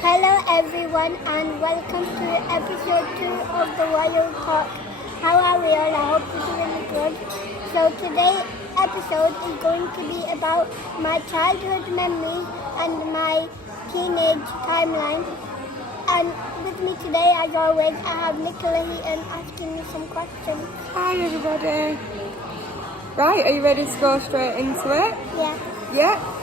Hello everyone and welcome to episode 2 of the Wild Talk. How are we all? I hope you're doing good. So today's episode is going to be about my childhood memories and my teenage timeline. And with me today, as always, I have Nicola Heaton asking me some questions. Hi everybody. Right, are you ready to go straight into it? Yeah. Yeah.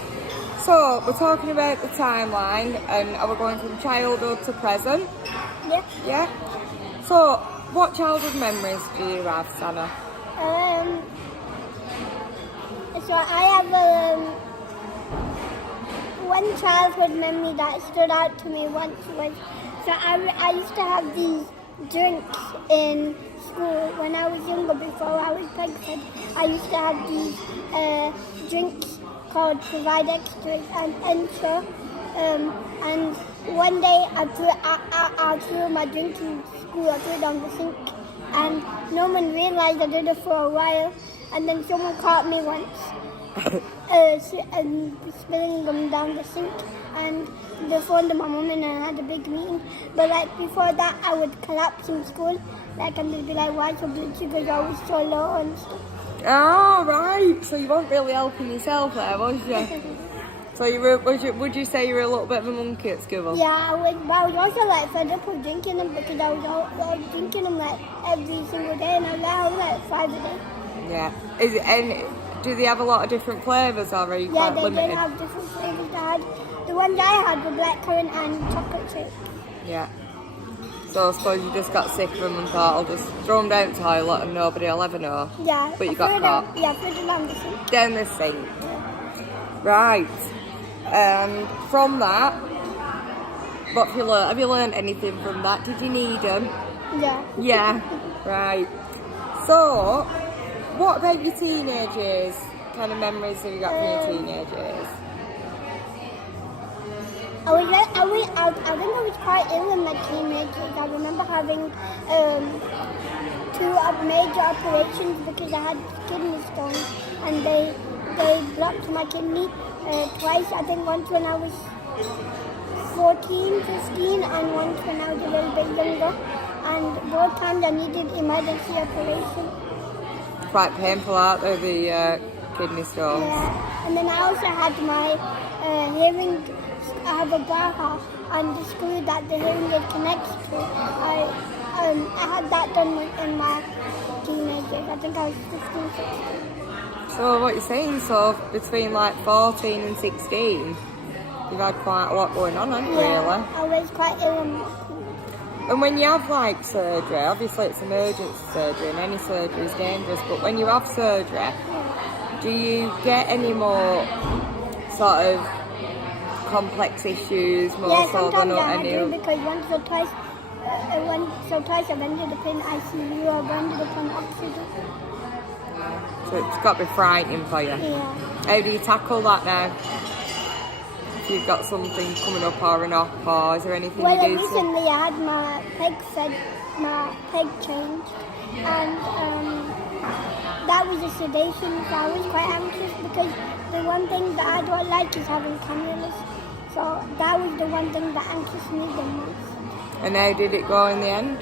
So, we're talking about the timeline and we're going from childhood to present. Yeah. Yeah. So, what childhood memories do you have, Sana? So I have one childhood memory that stood out to me once was, so I used to have these drinks in school when I was younger before I was pregnant. I used to have these drinks called Provide Extras and Ensure. And one day I threw my drink in school, I threw it down the sink, and no one realized I did it for a while, and then someone caught me once spilling them down the sink, and they phoned my mum and I had a big meeting. But like before that I would collapse in school, like, and they'd be like, why your blood sugar's always so low and stuff. Oh, right. So you weren't really helping yourself there, was you? So would you say you were a little bit of a monkey at school? Yeah, I was, but I was also like fed up of drinking them because I was drinking them like every single day, and I was like 5 a day. Yeah. Do they have a lot of different flavours, or are you Yeah, quite they limited? did have different flavours. The ones I had were blackcurrant and chocolate chip. Yeah. So I suppose you just got sick of them and thought, I'll just throw them down the toilet and nobody will ever know. Yeah. But you got caught. Yeah, I threw them down the sink. Down the sink. Right. From that, what have you learned? Have you learned anything from that? Did you need them? Yeah. Yeah. Right. So, what about your teenage years? What kind of memories have you got from your teenage years? I think I was quite ill in my teenage years. I remember having two major operations because I had kidney stones, and they blocked my kidney twice. I think once when I was 14, 15, and once when I was a little bit younger. And both times I needed emergency operation. Quite painful, aren't they, the kidney stones? Yeah. And then I also had my hearing. I have a bar on the screw that the hearing aid connects to. I had that done in my teenage years. I think I was 15, 16. So what you're saying, so between like 14 and 16, you've had quite a lot going on, haven't you, really? I was quite ill in my teenage. And when you have like surgery, obviously it's emergency surgery and any surgery is dangerous, but when you have surgery, do you get any more sort of complex issues, more so than any? Yeah, sometimes I do, because once or twice I've ended up in ICU or I've ended up on oxygen. So it's got to be frightening for you. Yeah. How do you tackle that now? If you've got something coming up or an op, or is there anything Well, you do recently I had my peg changed, and that was a sedation, so I was quite anxious because the one thing that I don't like is having cannulas. So that was the one thing that anxious me the most. And how did it go in the end?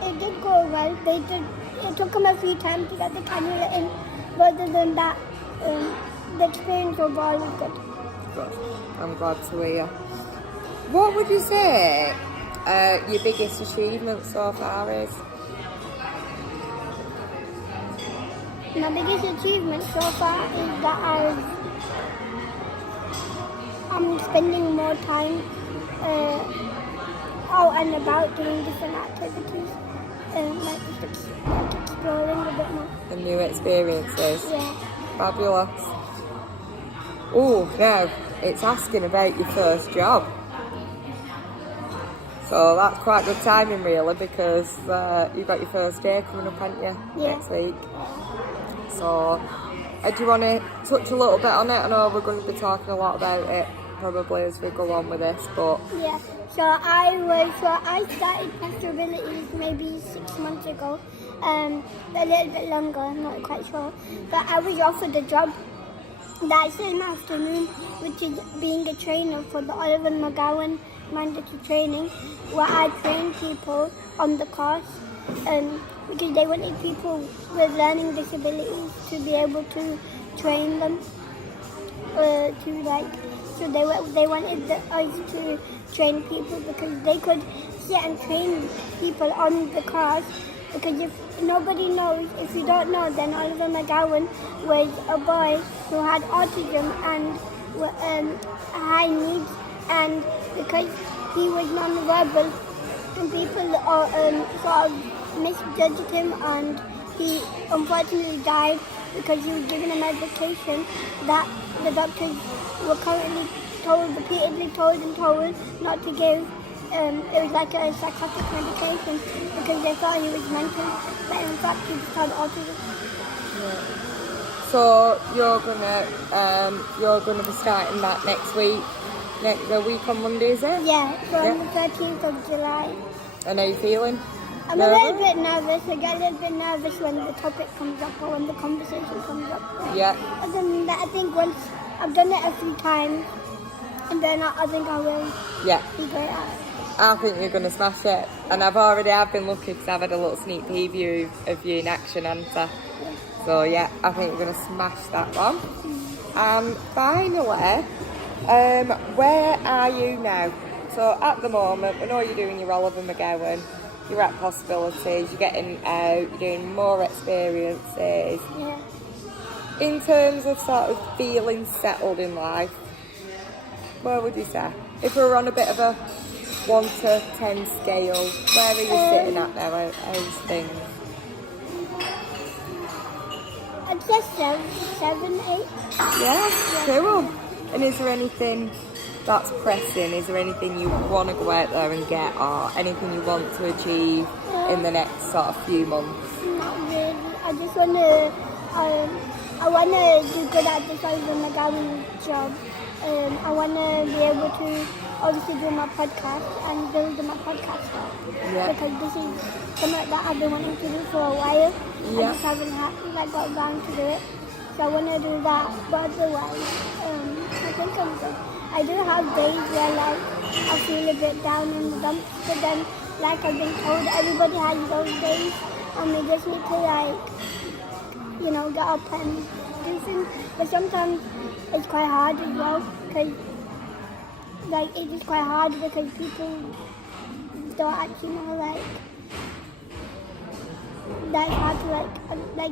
It did go well. It took them a few times to get the cannula in, but other than that, the experience overall was good. Good. I'm glad to hear. What would you say your biggest achievement so far is? My biggest achievement so far is that I'm spending more time out and about doing different activities, like exploring a bit more. The new experiences? Yeah. Fabulous. Oh, now it's asking about your first job. So that's quite good timing, really, because you've got your first day coming up, haven't you? Yeah. Next week. So, do you want to touch a little bit on it? I know we're going to be talking a lot about it probably as we go on with this, but Yeah. So I started Possibilities maybe 6 months ago, a little bit longer, I'm not quite sure. But I was offered a job that same afternoon, which is being a trainer for the Oliver McGowan mandatory training where I train people on the course because they wanted people with learning disabilities to be able to train them so they wanted us to train people because they could sit and train people on the course. Because if nobody knows, if you don't know, then Oliver McGowan was a boy who had autism and high needs, and because he was non-verbal, people sort of misjudged him, and he unfortunately died because he was given a medication that the doctors were currently repeatedly told not to give. It was like a psychotic medication because they thought he was mental, but in fact he just had autism. Yeah. So you're gonna be starting that next week, the week on Monday, is it? Yeah, so on the 13th of July. And how are you feeling? I'm a little bit nervous. I get a little bit nervous when the topic comes up or when the conversation comes up. Yeah. Other than that, I think once I've done it a few times, and then I think I will be great at it. I think you're going to smash it. And I've been lucky because I've had a little sneak preview of you in action, Anta. So yeah, I think you're going to smash that one. And finally, where are you now? So at the moment, we know you're doing your Oliver McGowan, you're at Possibilities, you're getting out, you're doing more experiences. Yeah. In terms of sort of feeling settled in life, where would you say? If we were on a bit of a 1 to 10 scale, where are you sitting at now? How's things? I'd say 7, 8. Yeah, cool. And is there anything that's pressing? Is there anything you want to go out there and get, or anything you want to achieve in the next sort of few months? Not really. I just want to. I want to do good at this Oliver McGowan job. I want to be able to obviously do my podcast and build my podcast up. Yeah. Because this is something that I've been wanting to do for a while. Yeah. I just haven't got around to do it. So I want to do that. But otherwise, I think I'm good. I do have days where I feel a bit down in the dumps, but then like I've been told, everybody has those days, and we just need to get up and do things. But sometimes it's quite hard as well, because it is quite hard because people don't actually know that it's hard to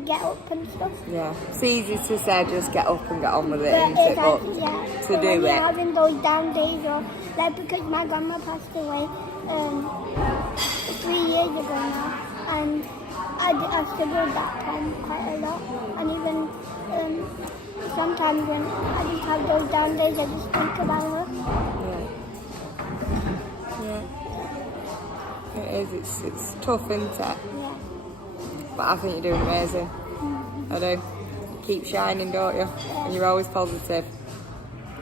get up and stuff. Yeah, it's easy to say just get up and get on with it, But isn't it? it's But actually, yeah. to But do when it. you're having those down days, or because my grandma passed away 3 years ago now, and I struggled that time quite a lot, and even sometimes when I just have those down days, I just think about her. Yeah. It is. It's tough, isn't it? Yeah. But I think you're doing amazing. I do. Keep shining, don't you? And you're always positive.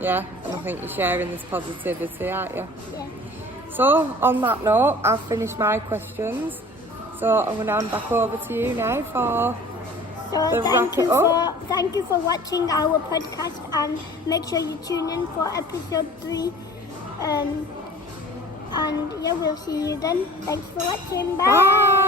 Yeah, and I think you're sharing this positivity, aren't you? Yeah. So, on that note, I've finished my questions. So, I'm going to hand back over to you now for the wrap it up. Thank you for watching our podcast, and make sure you tune in for episode 3. And yeah, we'll see you then. Thanks for watching. Bye. Bye.